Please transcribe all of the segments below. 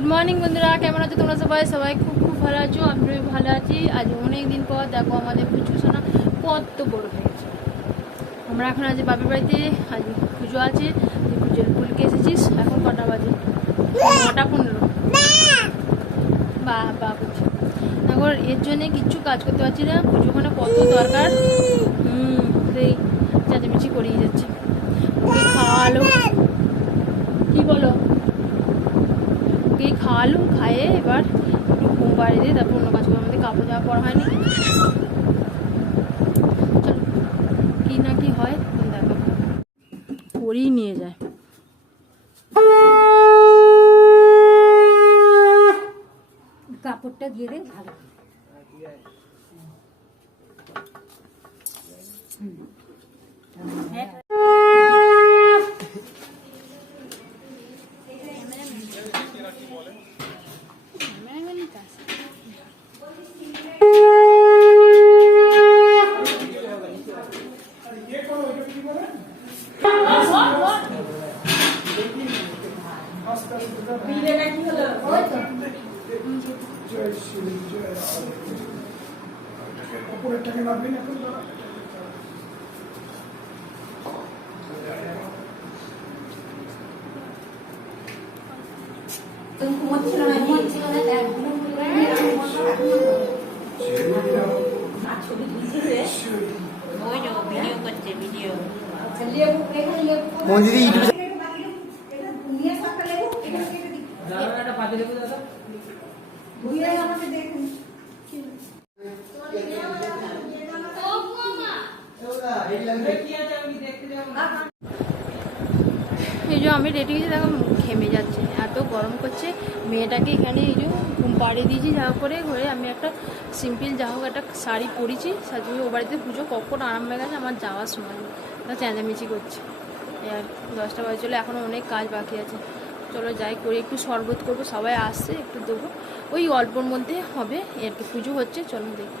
Good morning বন্ধুরা। কেমন আছো তোমরা সবাই? সবাই খুব খুব ভালো আছো, আমিও ভালো আছি। আজ অনেক দিন পর দেখো আমাদের পুজো সোনা কত বড় হয়ে গেছে। আমরা এখন আজ বাপের বাড়িতে আজ পুজো আছে পুজোর ফুলকে এসেছিস এখন কটা বাজে? নটা পনেরো। বা বা করছি এখন এর জন্যে কিচ্ছু কাজ করতে পারছি না। পুজো ওখানে কত দরকার? হুম, সেই চেঁচামেচি করিয়ে যাচ্ছে। খাওয়ালো কি বলো? ওকে খাওয়ালুম খাইয়ে এবার একটু ঘুম পাড়িয়ে দিয়ে তারপর অন্য কাজ করব আমাদের কাপড় জামা পরা হয়নি। চলো কি না কি হয় দেখো। করেই নিয়ে যায়। কাপড়টা দিয়ে দে ভালো। লেবু মন্দিরে ইউটিউবে নিয়ে সবটা লেবু এটা কেটে দিই ভুলে আমাকে দেখুন। এই যে আমি রেডি হয়েছি দেখো ঘেমে যাচ্ছে, এত গরম করছে। মেয়েটাকে এখানে এই যে ঘুম দিয়েছি, যা করে ঘরে আমি একটা সিম্পল যা হোক একটা শাড়ি পরেছি। সাজিয়ে ও বাড়িতে পুজো কখন আরাম হয়ে গেছে, আমার যাওয়ার সময় চেঁচামেচি করছে। আর দশটা বাজে চলে এখনও অনেক কাজ বাকি আছে। চলো যাই করে, একটু শরবত করব, সবাই আসছে, একটু দেবো। ওই অল্পর মধ্যে হবে কি পুজো হচ্ছে, চলো দেখি।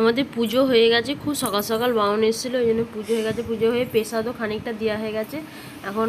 আমাদের পুজো হয়ে গেছে, খুব সকাল সকাল বাউন এসেছিল ওই জন্য পুজো হয়ে গেছে। পুজো হয়ে পেশাদও খানিকটা দেওয়া হয়ে গেছে। এখন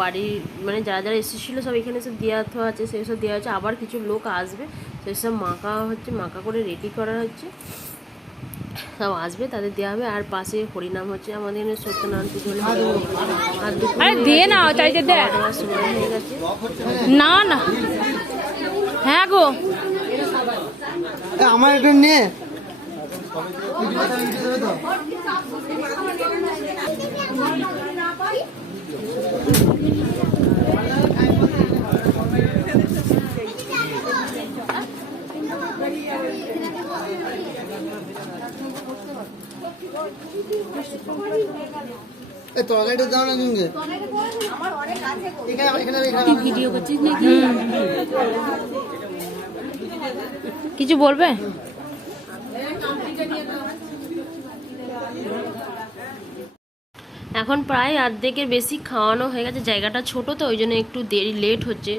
বাড়ির মানে যারা যারা এসেছিল, সব এখানে সব দেওয়া তো আছে, সেই সব দেওয়া হচ্ছে আবার কিছু লোক আসবে, সেই সব মাখা হচ্ছে, মাখা করে রেডি করা হচ্ছে। সব আসবে তাদের দেওয়া হবে। আর পাশে হরিনাম হচ্ছে আমাদের এখানে সত্যনারায়ণ পুজো। আর দিয়ে দে। হয়ে গেছে। না না। হ্যাঁ গো। আমার একটু নে। তরকারিটা দাও না কিন্তু। এখানে এখানে এখানে ভিডিও করছিস নাকি? কিছু বলবে? এখন প্রায় অর্ধেকের বেশি খাওয়ানো হয়ে গেছে। জায়গাটা ছোট তো, ওই জন্য একটু দেরি লেট হচ্ছে।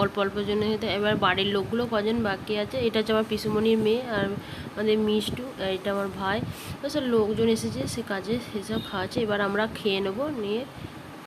অল্প অল্প জন্য হয়তো এবার বাড়ির লোকগুলো কজন বাকি আছে। এটা হচ্ছে আমার পিসুমণির মেয়ে আর আমাদের মিষ্টু, আর এটা আমার ভাই। তো সব লোকজন এসেছে, সে কাজে সেসব খাওয়াচ্ছে। এবার আমরা খেয়ে নেব, নিয়ে